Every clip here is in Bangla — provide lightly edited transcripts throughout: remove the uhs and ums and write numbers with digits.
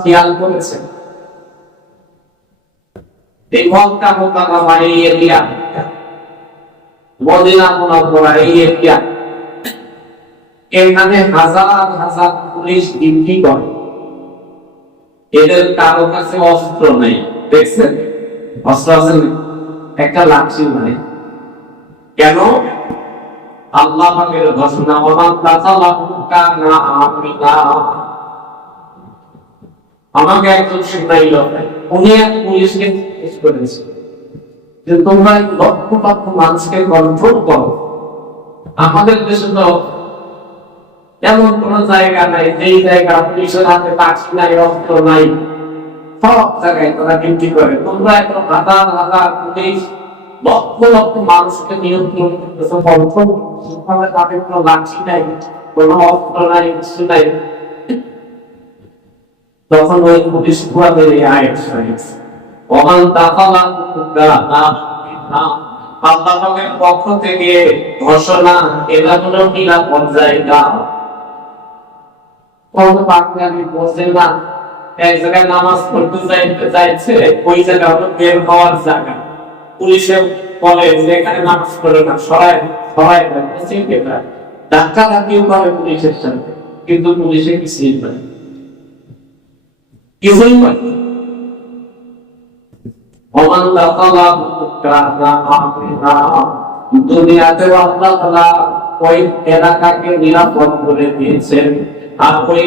খেয়াল করেছেন এই মক্কা মুকাররমা এই এরিয়া, মদিনা মুনাওয়ারা এই এরিয়া, এখানে হাজার হাজার পুলিশ ডিউটি করে। এদের কারো কাছে অস্ত্র নেই, দেখছেন? অস্ত্র আছে একটা লাঠি নাই। কেন? আল্লাহ পাকের ঘোষণা, ওমান তাসালাহু কানা আমিনা। আমাকে একজন শুনাইল, উনি এক পুলিশকে জিজ্ঞেস করেছে যে তোমরা লক্ষ লক্ষ মানুষকে কন্ট্রোল করো, আমাদের দেশে তো এমন কোন জায়গা নাই যেই জায়গা পুলিশের হাতে লাঠি নাই, অস্ত্র নাই, সব জায়গায় তারা ডিউটি করে। তোমরা এখন হাজার হাজার পুলিশ লক্ষ লক্ষ মানুষকে নিয়ন্ত্রণ করতেছো, কন্ট্রোল করতেছো, তাদের কোনো লাঠি নাই, কোনো অস্ত্র নাই, কিছু নাই। তখন ওই পুলিশ পুরাদের এই আয়াত শরীফ, ওমান তাসালাহু কানা আমিনা, আল্লাহ পাকের পক্ষ থেকে ঘোষণা, এটা হলো নিরাপদ জায়গা। কোন পাকলে আমি বলছেন না, এক জায়গায় নামাজ পড়তে চাইছে, ওই জায়গা হলো বের হওয়ার জায়গা। পুলিশে বলে যে এখানে নামাজ পড়ে না, সরাই সরাই ধাক্কা ধাক্কিও করে পুলিশের সাথে, কিন্তু পুলিশে কিছুই করে, কিছুই করে। ওমান তাসালাহু কানা আমিনা, দুনিয়াতে আল্লাহ তাআলা ওই এলাকাকে নিরাপদ করে দিয়েছেন, আর ওই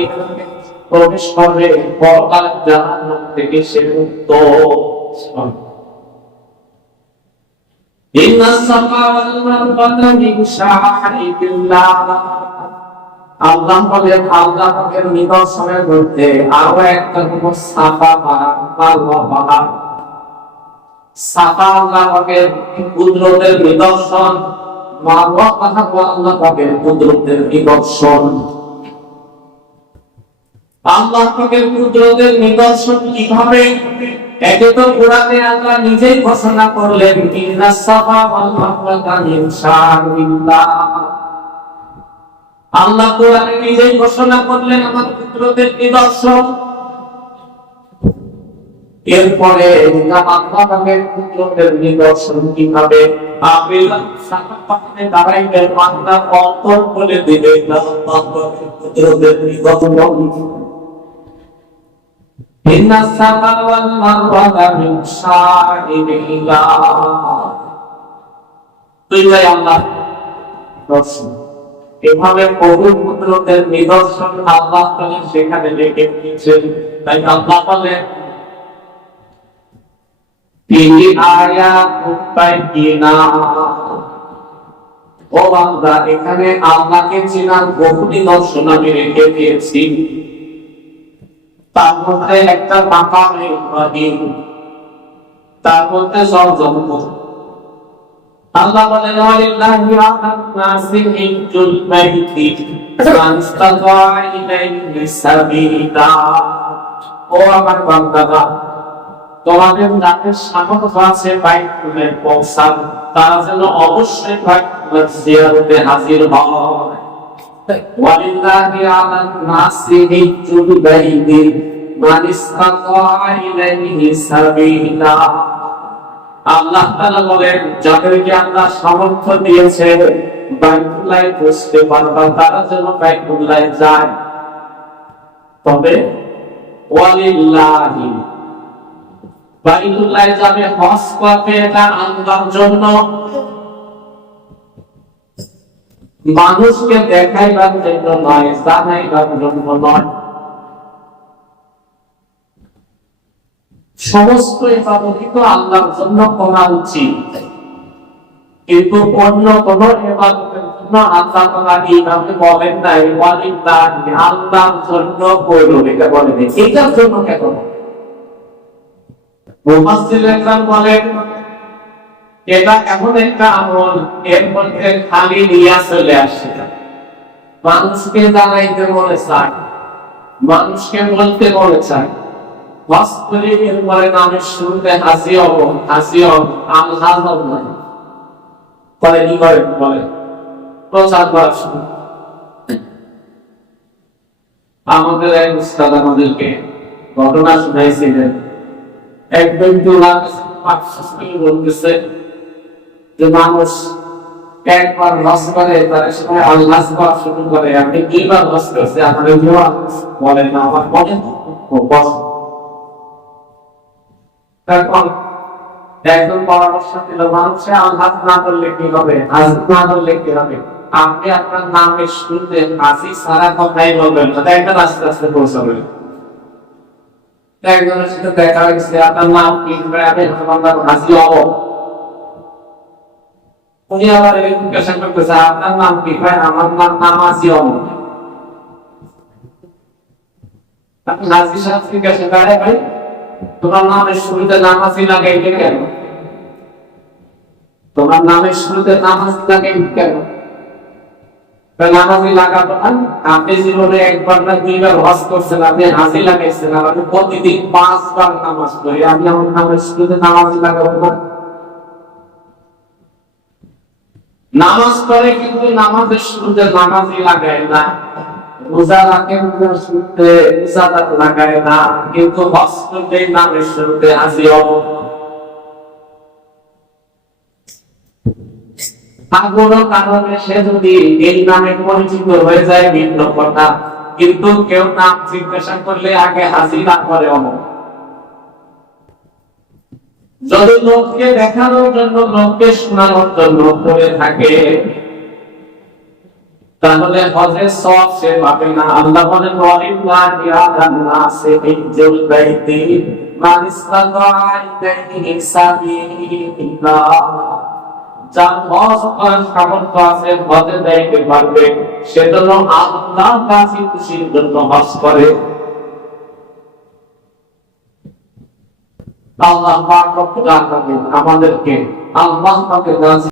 প্রবেশ করবে পরকাল জাহান্নাম থেকে সে মুক্ত। ইন্নাস সাফা ওয়াল মারওয়াতা মিন শাআইরিল্লাহ, আল্লাহ বলেন আল্লাহ পাকের নিদর্শনের মধ্যে আরো একটা হলো সাফা মারওয়া পাহাড়। সাফা আল্লাহ পাকের কুদরতের নিদর্শন, মারওয়া পাহাড় আল্লাহ পাকের কুদরতের নিদর্শন। আল্লাহ পাকের কুদরতের নিদর্শন কিভাবে? একে তো কোরআনে আল্লাহ নিজেই ঘোষণা করলেন, ইন্নাস সাফা ওয়াল মারওয়াতা মিন শাআইরিল্লাহ। আল্লাহ কোরআনে নিজেই ঘোষণা করলেন আমার কুদরতের নিদর্শন। এরপরে আল্লাহ পাকের কুদরতের নিদর্শন কিভাবে? আপনি সাফা পাহাড়ে দাঁড়াইবেন, মাথা অন্তর বলে দিবেন আল্লাহ পাকের কুদরতের নিদর্শন। ইন্নাস সাফা ওয়াল মারওয়াতা মিন শাআইরিল্লাহ, তুই আল্লাহ দর্শন। এভাবে বহু কুদরতের নিদর্শন আল্লাহ তাআলা সেখানে রেখে দিয়েছেন। তাই আল্লাহ বলেন, ফিহি আয়াতুন বাইয়িনাত, ও বান্দা এখানে আল্লাহকে চেনার বহু নিদর্শন আমি রেখে দিয়েছি। তার মধ্যে একটা মাকামে ইব্রাহিম, তার মধ্যে জমজম। আল্লাহ বলেন, ওয়ালিল্লাহি আলান নাসি হিজ্জুল বাইতি মান ইসতাতা ইলাইহি সাবিলা। ও আমার বান্দারা, তোমাদের যাদের সামর্থ্য আছে বাইতুল্লাহ পৌঁছান, তারা যেন অবশ্যই বাইতুল্লাহ জিয়ারতে হাজির হয়। ওয়ালিল্লাহি আলান নাসি হিজ্জুল বাইতি মান ইসতাতা ইলাইহি সাবিলা। আল্লাহ তাআলা বলেন, যাদেরকে আল্লাহ সামর্থ্য দিয়েছে বাইতুল্লাহ পৌঁছতে পারবে, তারা যেন বাইতুল্লাহ যায়। তবে ওয়ালিল্লাহি, বাইতুল্লাহ যাবে হজ করবে, এটা আল্লাহর জন্য, মানুষকে দেখাইবার জন্য নয়, জানাইবার জন্য নয়। সমস্ত ইবাদতই তো আল্লাহর জন্য করা উচিত, কিন্তু অন্য কোন ইবাদতের জন্য আল্লাহ তাআলা এইভাবে বলেন নাই, ওয়ালিল্লাহি, আল্লাহর জন্য করো, এটা বলেন। এটার জন্য কেন? মুফাসসিররা বলেন, এটা এমন একটা আমল, এর মধ্যে খালি নিয়া চলে আসে, মানুষকে জানাইতে মনে চায়, মানুষকে বলতে মনে চায়। নামের শুরুতে হাসি হব, হাসি হব, আল্লাহ নয়, বলে কি করে, বলে প্রচার করা শুরু। আমাদের এক উস্তাদ আমাদেরকে ঘটনা শুনাইছিলেন। একদম বলতেছে যে মানুষ একবার হজ করে তার সময় আল্লাহ করা শুরু করে, আপনি কিবার হজ করছে আমাদের বলেন না, আমার মনে এখন একজন পরামর্শ দিল, মানুষে আল্লাহ না করলে কি হবে, হাজ না করলে কি হবে। আপনি আপনার নামের শুরুতে হাসি সারা কথাই বলবেন না, একটা আস্তে আস্তে পৌঁছাবেন। একজনের সাথে দেখা হয়েছে, আপনার নাম কি, আপনার হাসি হব। উনি আবার জিজ্ঞাসা করতেছে আপনার নাম কি, ভাই আমার নাম নামাজি হব। নাজি সাহেব জিজ্ঞাসা করে, ভাই তোমার নামের শুরুতে নামাজি লাগাইলে কেন, তোমার নামের শুরুতে নামাজি লাগাইলে কেন? নামাজি লাগাবো না, আপনি জীবনে একবার না দুইবার হজ করছেন, আপনি হাজি লাগাইছেন, আমি প্রতিদিন 5 বার নামাজ পড়ি, আমি আমার নামের শুরুতে নামাজি লাগাবো না? নামাজ পড়ে কিন্তু নামাজের শুরুতে নামাজি লাগায় না, রোজা রাখে রোজার শুরুতে রোজাদার লাগায় না, কিন্তু হজ করতে নামের শুরুতে হাজি হব। কোনো কারণে সে যদি এই নামে পরিচিত হয়ে যায় ভিন্ন কথা, কিন্তু কেউ নাম জিজ্ঞাসা করলে আগে হাসি না করে অমর। যদি লোককে দেখানোর জন্য, লোককে শোনানোর জন্য করে থাকে, তাহলে হজের সওয়াব সে পাবে না। আল্লাহ বলেন ওয়ালিল্লাহি আলান নাসি হিজ্জুল বাইতি মান ইসতাতাআ ইলাইহি সাবিলা। যার হজ করার সামর্থ্য আছে, হজে যাইতে পারবে, সেজন্য আল্লাহ রাজি খুশির জন্য হজ করে। আল্লাহ পাক রব্বুল আলামিন আমাদেরকে আল্লাহ পাকের রাজি